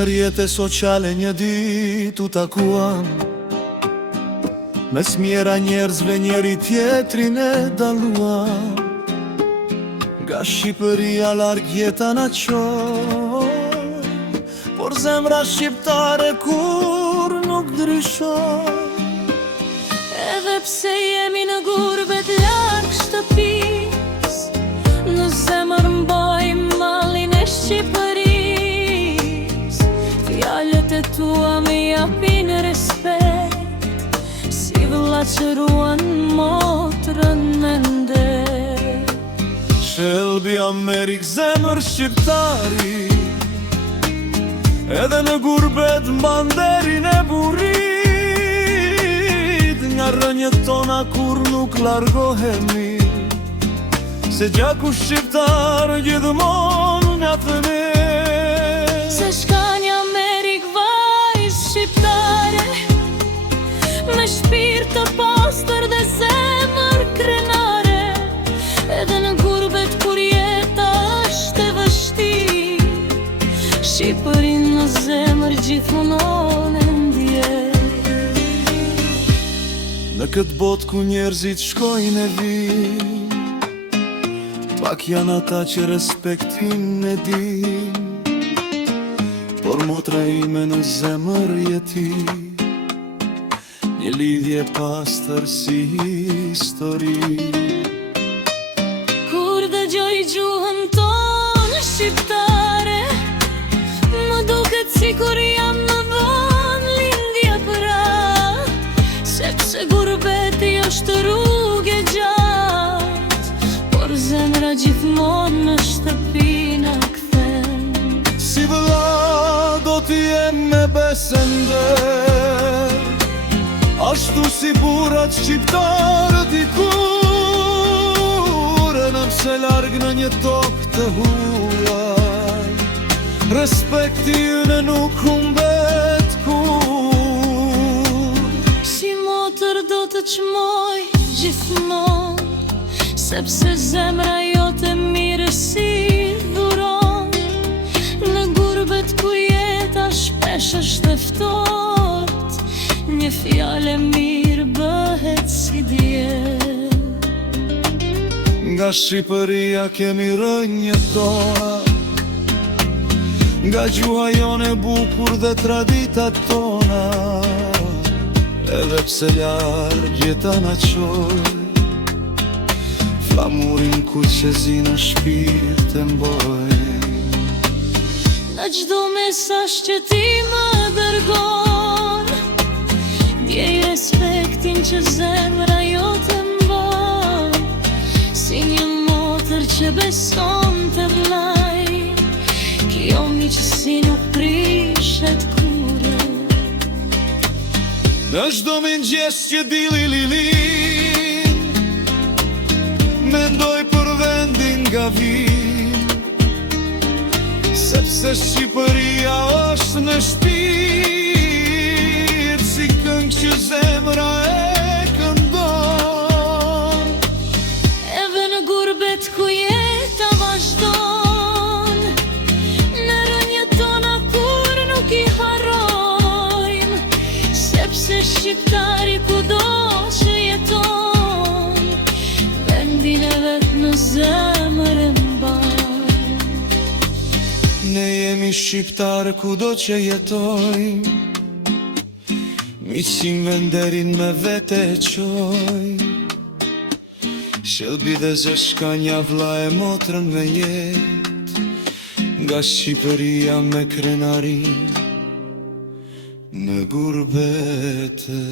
Në rrjete sociale një dit u takuam, mes mjera njerëzve njeri tjetrin e daluam. Nga Shqipëria larg jeta na qoj, por zemra shqiptare kur nuk ndryshoj. Edhe pse jemi në gurbet larg shtëpis, në zemër mbajmë mallin e Shqipëris. Fjalët e tua me japin respekt, si vëlla që ruan motrën me ndet. Shelbi Amerik zemër shqiptari, edhe në gurbet mban derin e burrit. Nga rënjët tona kur nuk largohemi, se gjaku shqiptar gjithmonë nga thëne. Se shka një Amerik vajz shqiptare, me shpirt të pastër dhe zemër krenare. Edhe në gurbet kur jeta është e vështirë, Shqipërin në zemër gjithmonë e ndjek. Në këtë botë ku njerëzit shkojnë e vinë, pak janë ata që respektin e din. Por motra ime në zemër jeti, një lidhje pastër si histori. Kur dëgjoj gjuhën tonë shqiptare, më duket sikur jam në vend lindje pra. Sepse gurbeti është rrugë e gjatë, por zemra gjithmonë në shtëpina kthen. Si vëlla do t'i jem me besën der, ashtu si burat shqiptarë dikur. Nëse larg në një tokë të huaj, respekti ynë nuk humbet kur. Si motër do të çmoj gjithmonë, sepse zemra jote mirësi dhuron. Në gurbet ku jeta shpesh është e ftohtë, një fjalë mirë bëhet si diet. Nga Shqipëria kemi rënjët tona, nga gjuha jone bukur dhe traditat tona. Edhe pse larg jeta na qoj, flamurin ku qezi në shpirt e mboj. Në çdo mesazh që ti më dërgon, ndjej respektin që zemra jote mbon. Si një motër që beson të vllai, kjo miqësi nuk prishet kurrë. Në çdo mëngjes që dilli lilin, mendoj për vendin nga vin. Sepse Shqipëria është në shpirt, si këngë që zemra e këndon. Edhe në gurbet ku jeta vazhdon, në rënjët tona kur nuk i harrojmë. Sepse shqiptari kudo që jeton, vendin e vet në zemër e mban. Ne jemi shqiptarë kudo që jetojmë, miqin venderin me vete e qojmë. Shelbi dhe zëshkanja vlla e motrën me jetë, nga Shqipëria me krenarin në gurbete.